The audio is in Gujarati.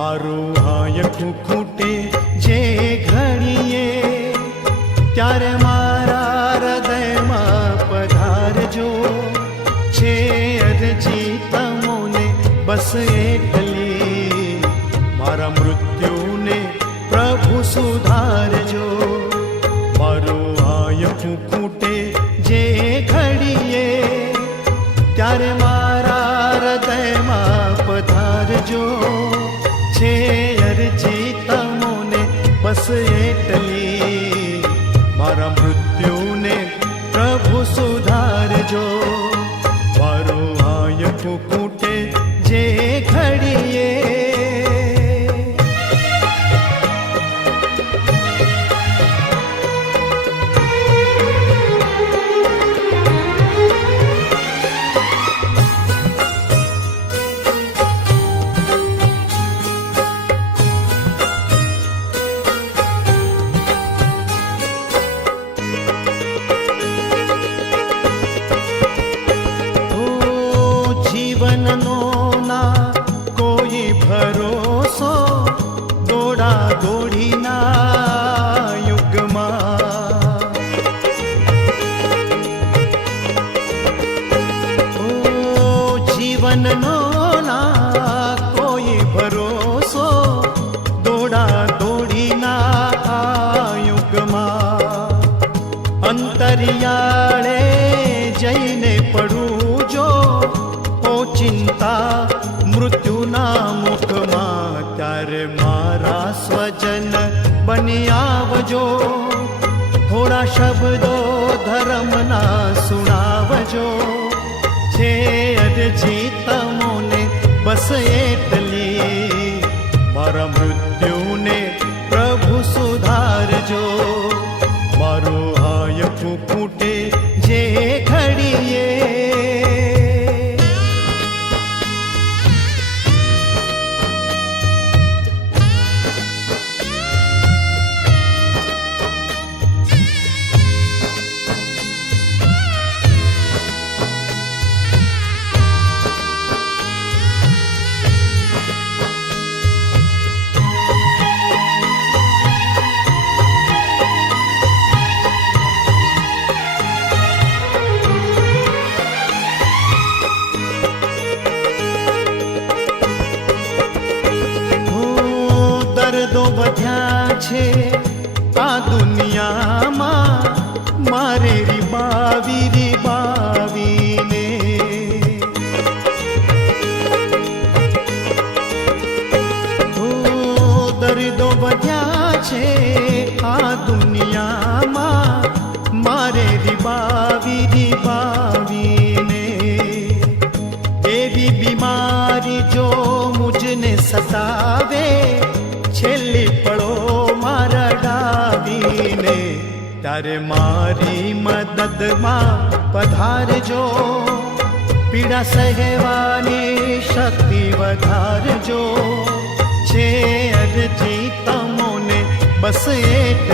મારું હાયકું ખૂટે જે ઘડીએ ત્યારે મારા હૃદયમાં પધારજો. છે અરજી તમોને બસ એટલી, મારા મૃત્યુને પ્રભુ સુધારજો. મારું હાયકું ખૂટે જે ઘડીએ ત્યારે મારા હૃદયમાં પધારજો. છે અરજી તમોને બસ એટલી, મારા મૃત્યુને પ્રભુ સુધારજો. મારું હાયકું ખૂટે જે ઘડીએ. જીવનનો ના કોઈ ભરોસો દોડા દોડીના યુગમાં. જીવનનો ના કોઈ ભરોસો દોડા દોડીના યુગમાં. અંતરિયાળે જઈને પડું જો ચિંતા મૃત્યુના મુખમાં, ત્યારે મારા સ્વજન બની આવજો. થોડા શબ્દો ધર્મના સુણાવજો. છે અરજી તમોને બસ એટલી, મારા મૃત્યુને પ્રભુ સુધારજો. મારું હાયકું ખૂટે જે ઘડીએ. દર્દો વધ્યા છે આ દુનિયામાં, મારે રીબાવીને. દર્દો વધ્યા છે આ દુનિયામાં, મારે રીબાવીને. એવી બીમારી જો મુજને સતાવે, છેલ્લી પળો મારા ડાવીને, ત્યારે મારી મદદમાં પધારજો. પીડા સહેવાની શક્તિ વધારજો. છે અરજી તમોને બસ એક